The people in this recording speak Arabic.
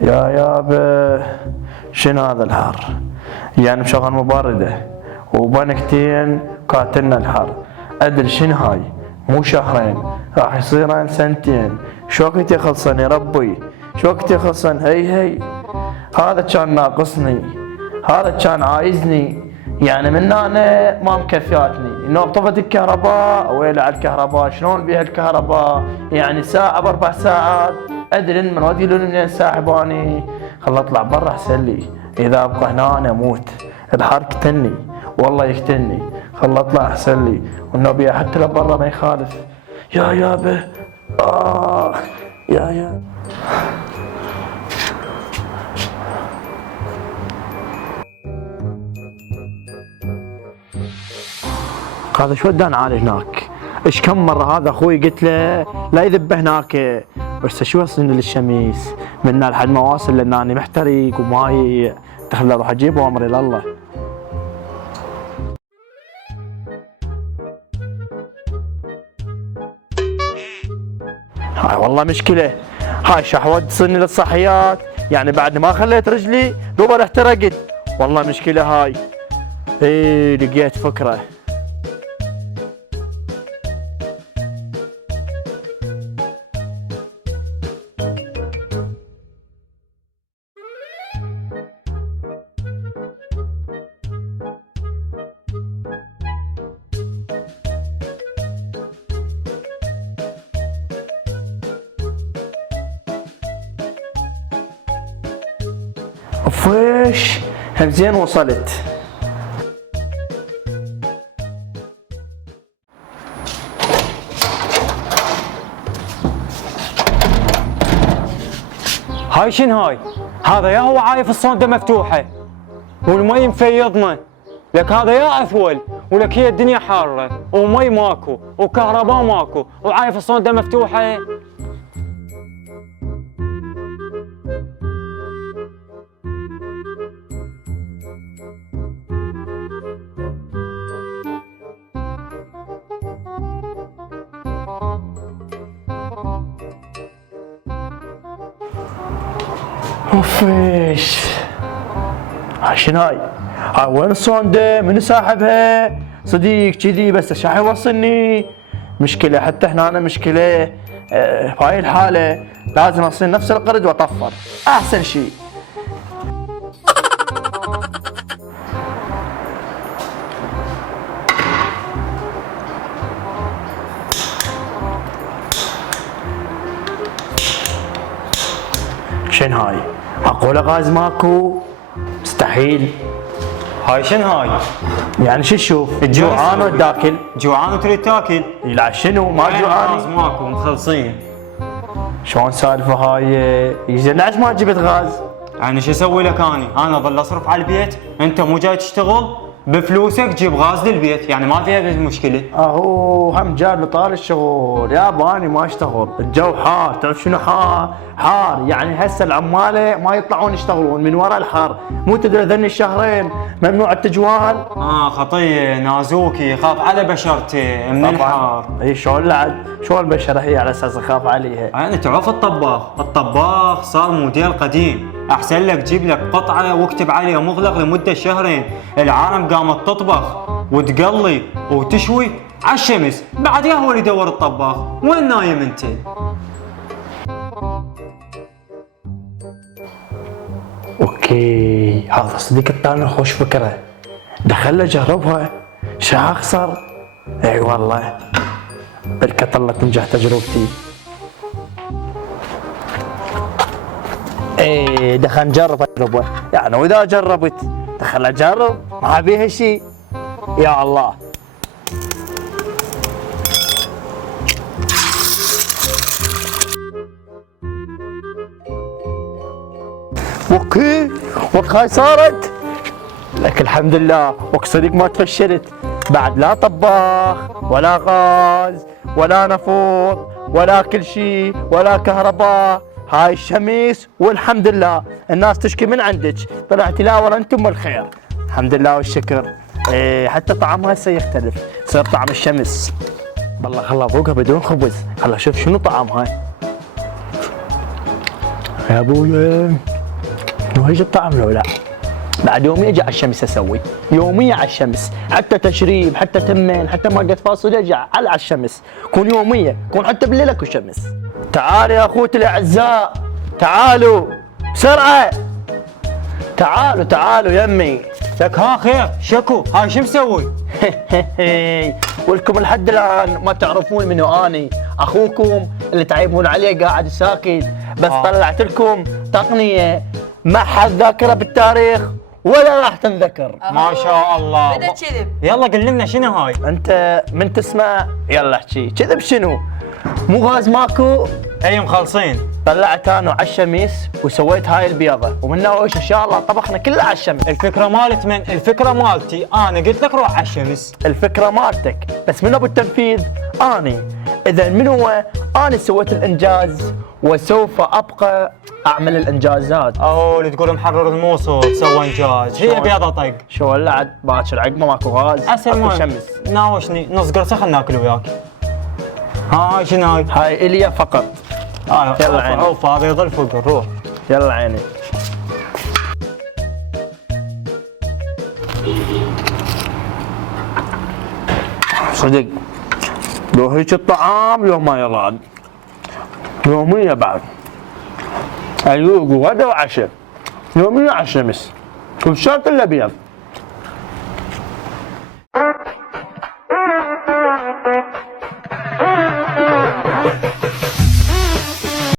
يا يابا شنو هذا الحر؟ يعني مشغل مبردة وبنكتين قاتلنا الحر. ادري شنو هاي؟ مو شهرين راح يصيرن سنتين. شو وقت يخلصن يا ربي؟ شو وقت يخلصن؟ هي هذا كان ناقصني، هذا كان عايزني. يعني من هنا ما مكفياتني انه طفت الكهرباء. ويلي على الكهرباء، شلون بيها الكهرباء؟ يعني ساعة ب4 ساعات. ادري من ودي لون منين ساحب اني. خل اطلع برا احسن لي، اذا ابقى هنا انا اموت. الحر يقتلني والله يقتلني. خل اطلع احسن لي، والنبي حتى لو برا ما يخالف. يا يابا يا هذا شو ودانا على هناك؟ ايش كم مرة هذا اخوي قلت له لا يذبه هناك. بس شو وصلني للشميس من لحد ما واصل لاني محترق وماي. خل اروح اجيبه وامري لله. هاي والله مشكلة. هاي شحوة تصيرني للصحيات. يعني بعد ما خليت رجلي دوبها احترقت. والله مشكلة هاي. ايه لقيت فكرة. فيش زين وصلت. هاي شن هاي؟ هذا يا هو عايف الصندة مفتوحة والمي مفيضنا. لك هذا يا اثول، ولك هي الدنيا حارة ومي ماكو وكهرباء ماكو وعايف الصندة مفتوحة. اوفيش هاي شنو هاي؟ هاي وين الصندة؟ من ساحبها؟ صديق كذي بس ايش راح يوصلني؟ مشكلة حتى هنا أنا مشكلة. في هاي الحالة لازم اصير نفس القرد واطفر احسن شيء. شن هاي؟ اقول غاز ماكو؟ مستحيل. هاي شن هاي؟ يعني شو تشوف؟ جوعان وتاكل؟ جوعان وتريد تاكل؟ لا شنو ما جوعان؟ غاز ماكو مخلصين. شلون سالفة هاي؟ زين ليش ما جبت غاز؟ يعني شو اسوي لك انا اظل اصرف على البيت؟ انت مو جاي تشتغل؟ بفلوسك جيب غاز للبيت، يعني ما فيها مشكلة. اهو هم جاب لي طار الشغل. يابا اني ما اشتغل، الجو حار. تعرف شنو حار؟ يعني هسه العمالة ما يطلعون يشتغلون من وراء الحر. مو تدري ذني الشهرين ممنوع التجوال. خطية نازوكي خاف على بشرتي من الحار. اي شلون لعد؟ شلون البشرة هي على اساس اخاف عليها؟ يعني تعرف الطباخ صار موديل قديم. احسن لك جيب لك قطعة واكتب عليها مغلق لمدة شهرين. العالم قامت تطبخ وتقلي وتشوي على الشمس. بعد يا هو اللي يدور الطباخ. وين نايم انت؟ اوكي هذا صديق الثاني خوش فكرة. دخل اجربها. شو اخسر؟ اي والله بركة الله تنجح تجربتي. ايه دخل نجرب تجربة. يعني واذا جربت دخل اجرب ما بيها شيء. يا الله. اوكي هاي صارت. لك الحمد لله وصدق ما تفشلت. بعد لا طباخ ولا غاز ولا نفط ولا كل شيء ولا كهرباء. هاي الشمس والحمد لله. الناس تشكي من عندك طلعتي لا ورا انتم الخير. الحمد لله والشكر. حتى طعمها هسه يختلف، يصير طعم الشمس. والله خلا اذوقها بدون خبز. خلا اشوف شنو طعمها يا ابويا. لو هيجي الطعم لو لا. بعد يومية اجي على الشمس اسوي، يومية على الشمس، حتى تشريب، حتى تمن، حتى مرقة فاصوليا اجي على الشمس، كون يومية، كون حتى بالليل اكو شمس. تعال يا اخوتي الاعزاء، تعالوا بسرعة، تعالوا يمي. لك ها خير شكو هاي شو مسوي؟ ولكم لحد الان ما تعرفون منو اني، اخوكم اللي تعيبون عليه قاعد ساكت، بس طلعت لكم تقنيه ما حد ذاكره بالتاريخ ولا راح تنذكر. ما شاء الله. بدأ كذب. يلا قل لنا شنو هاي؟ انت من تسمع يلا احكي كذب شنو؟ مو غاز ماكو. اي مخلصين. طلعت انا على الشمس وسويت هاي البيضه، ومن وش ان شاء الله طبخنا كله على الشمس. الفكره مالت من؟ الفكره مالتي انا قلت لك روح على الشمس. الفكره مالتك، بس منو بالتنفيذ؟ اني. اذا من هو؟ انا سويت الانجاز وسوف ابقى اعمل الانجازات. اهو اللي تقول محرر الموصل سوى انجاز، هي بيضه طق. شو ولعت باكر عقبه ماكو غاز اكو شمس. ناوشني نص قرصه خلنا ناكل وياك. هاي شنو هاي؟ هاي اليا فقط. يلا عيني. اوف هذا يظل فوق روح. يلا عيني. صدق لو هيك الطعام لو ما يراد يومية بعد ايوق وغدا وعشاء يومية على الشمس كل شرط الا بيض.